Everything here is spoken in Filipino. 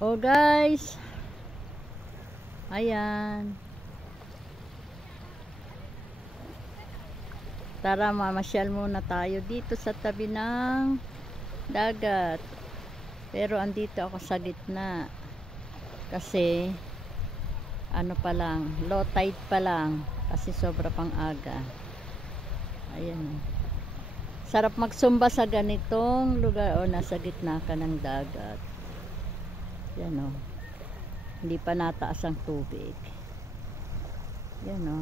Oh guys, ayan, tara mamasyal muna tayo dito sa tabi ng dagat. Pero andito ako sa gitna kasi ano pa lang, low tide pa lang kasi sobra pang aga. Ayan, sarap magsumba sa ganitong lugar o nasa gitna ka ng dagat. Yan o, hindi pa nataas ang tubig. Yan o.